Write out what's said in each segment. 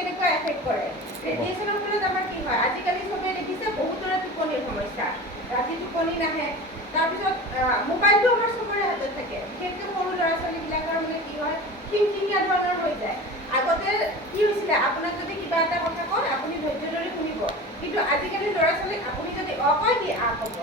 কেনেকুৱা এফেক্ট কৰে ৰেডিয়েশ্যনৰ ফলত আমাৰ কি হয় আজিকালি চবে দেখিছে বহুতৰে টোপনিৰ সমস্যা ৰাতি টোপনি নাহে তাৰপিছত মোবাইলটো আমাৰ চবৰে হাতত থাকে বিশেষকৈ সৰু ল'ৰা ছোৱালীবিলাকৰ মানে কি হয় খিংখিঙীয়া ধৰণৰ হৈ যায় আগতে কি হৈছিলে আপোনাক যদি কিবা এটা কথা কয় আপুনি ধৈৰ্য ধৰি শুনিব কিন্তু আজিকালি ল'ৰা ছোৱালীক আপুনি যদি অকয় কি হ'ব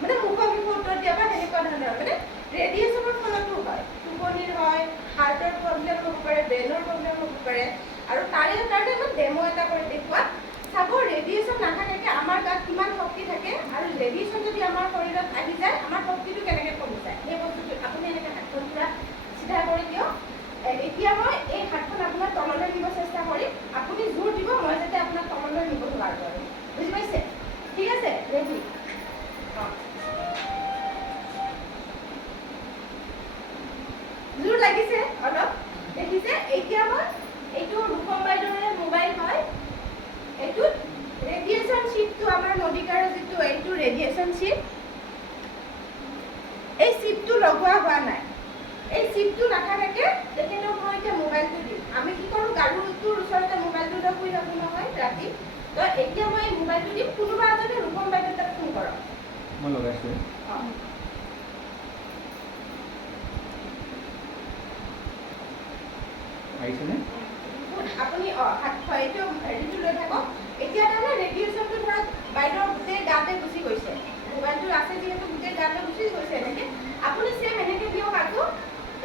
মানে মুখে উত্তৰ দিয়া বা তেনেকুৱা ধৰণৰ মানে ৰেডিয়েশ্যনৰ ফলতো হয় টোপনিৰ হয় হাৰ্টৰ প্ৰব্লেম হ'ব পাৰে ব্ৰেইনৰ প্ৰব্লেম হ'ব পাৰে আৰু তাৰে কাৰণে মই ডেমো এটা কৰি দেখুৱাম চাব ৰেডিয়েশ্যন নাথাকে আমাৰ গাত কিমান শক্তি থাকে আৰু ৰেডিয়েশ্যন যদি আমাৰ শৰীৰত আহি যায় আমাৰ শক্তিটো কেনেকৈ কমি যায় সেই বস্তুটো আপুনি এনেকৈ হাতখন পূৰা চিধা কৰি দিয়ক এতিয়া মই এই হাতখন আপোনাৰ তললৈ নিব চেষ্টা কৰিম আপুনি জোৰ দিব মই যাতে আপোনাক তললৈ নিব নোৱাৰোঁ আৰু বুজি পাইছে ঠিক আছে ৰেডি জোৰ লাগিছে অলপ দেখিছে এতিয়া মই এইটো ৰূপম বাইদেউৰে মোবাইল হয় এইটোত ৰেডিয়েশ্যন চিপটো আমাৰ মডিকাৰৰ যিটো এইটো ৰেডিয়েশ্যন চিপ এই চিপটো লগোৱা হোৱা নাই এই চিপটো নাথাকাকে তেখেতক মই এতিয়া মোবাইলটো দিম আমি কি কৰোঁ গাৰুটোৰ ওচৰতে মোবাইলটো শুই থাকোঁ নহয় ৰাতি তো এতিয়া মই এই মোবাইলটো দিম কোনোবা এজনে ৰূপম বাইদেউ তাত ফোন কৰক মই লগাইছোঁ আহিছেনে আপুনি এইটো হেৰিটো লৈ থাকক এতিয়া তাৰমানে ৰেডিয়েশ্যনটো ধৰক বাইদেউৰ গোটেই গাতে গুচি গৈছে মোবাইলটো আছে যিহেতু গোটেই গাতে গুচি গৈছে এনেকৈ আপুনি চেম এনেকৈ দিয়ক আকৌ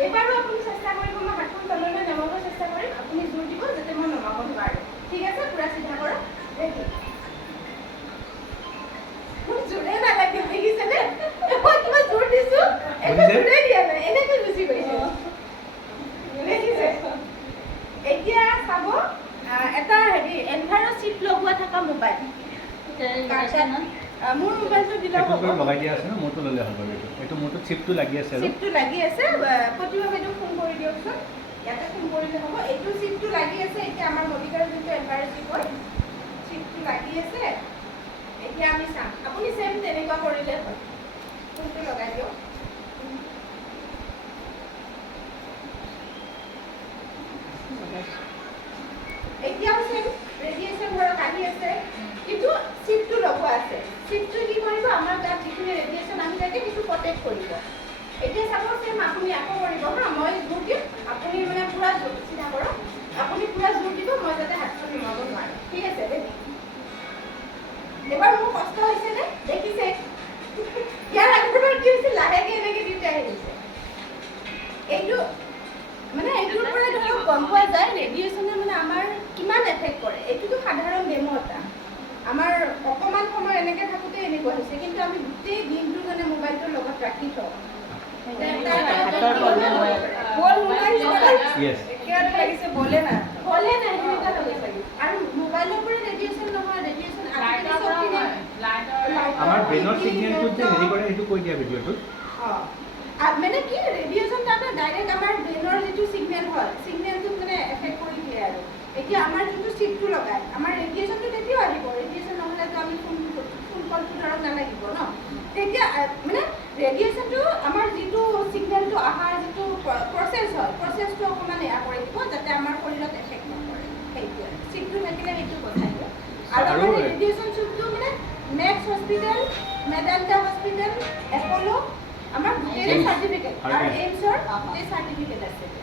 এবাৰো আপুনি চেষ্টা কৰিব মই হাতখন তললৈ নমাব চেষ্টা কৰিম আপুনি জোৰ দিব যাতে মই নমাব নোৱাৰোঁ ঠিক আছে পূৰা চিধা কৰক ৰেডি মোৰ জোৰে নালাগে দেখিছেনে মই কিবা জোৰ দিছোঁ একো জোৰে দিয়া নাই এনেকৈ গুচি গৈছে দেখিছে এতিয়া চাব এটা হেৰি এনভাইৰ চিপ লগোৱা থকা মোবাইল মোৰ মোবাইলটো দিলে হ'ব লগাই দিয়া আছে ন মোৰটো ল'লে হ'ব এইটো মোৰটো চিপটো লাগি আছে চিপটো লাগি আছে প্ৰতিভা বাইদেউ ফোন কৰি দিয়কচোন ইয়াতে ফোন কৰিলে হ'ব এইটো চিপটো লাগি আছে এতিয়া আমাৰ মডিকাৰৰ যোনটো এনভাইৰ চিপ হয় চিপটো লাগি আছে এতিয়া আমি চাম আপুনি চেম তেনেকুৱা কৰিলে হয় ফোনটো লগাই দিয়ক এতিয়াও চেম ৰেডিয়েশ্যন ধৰক আহি আছে কিন্তু চিপটো লগোৱা আছে চিপটো কি কৰিব আমাৰ গাত যিখিনি ৰেডিয়েশ্যন আহি থাকে সেইটো প্ৰটেক্ট কৰিব এতিয়া চাব চেম আপুনি আকৌ কৰিব হা মই জোৰ দিম আপুনি মানে পূৰা চিধা কৰক আপুনি পূৰা জোৰ দিব মই যাতে হাতখন নমাব নোৱাৰোঁ ঠিক আছে ৰেডি এবাৰ মোৰ কষ্ট হৈছেনে দেখিছে ইয়াৰ আগৰবাৰ কি হৈছে লাহেকৈ এনেকৈ দিওঁতে আহিছে এইটো মানে এইটোৰ পৰা ধৰক গম পোৱা যায় ৰেডিয়েশ্যনে মানে আমাৰ কিমান এফেক্ট কৰে এইটোতো সাধাৰণ ডেমো এটা আমাৰ অকণমান সময় এনেকৈ থাকোঁতে এনেকুৱা হৈছে কিন্তু আমি গোটেই দিনটো মানে মোবাইলটোৰ লগত ৰাখি থওঁ বলে নাই আৰু মোবাইলৰ পৰা ৰেডিয়েশ্যন নহয় ৰেডিয়েশ্যন আমাৰ ব্ৰেইনৰ সিগনেলটো যে হেৰি কৰে সেইটো কৈ দিয়া ভিডিঅ'টোত মানে কি ৰেডিয়েশ্যন তাৰমানে ডাইৰেক্ট আমাৰ ব্ৰেইনৰ যিটো চিগনেল হয় চিগনেলটো মানে এফেক্ট কৰি দিয়ে আৰু এতিয়া আমাৰ যোনটো চিপটো লগায় আমাৰ ৰেডিয়েশ্যনটো তেতিয়াও আহিব ৰেডিয়েশ্যন নহ'লেতো আমি ফোন কলটো ধৰক নালাগিব ন তেতিয়া মানে ৰেডিয়েশ্যনটো আমাৰ যিটো চিগনেলটো অহাৰ যিটো প্ৰচেছ হয় প্ৰচেছটো অকণমান এয়া কৰি দিব যাতে আমাৰ শৰীৰত এফেক্ট নকৰে সেইটোৱে চিপটো থাকিলে সেইটো কথাই আৰু আমাৰ ৰেডিয়েশ্যন চিপটো মানে max hospital Medanta hospital Apollo' আমাৰ গোটেই চাৰ্টিফিকেট আৰু এইমছৰ গোটেই চাৰ্টিফিকেট আছে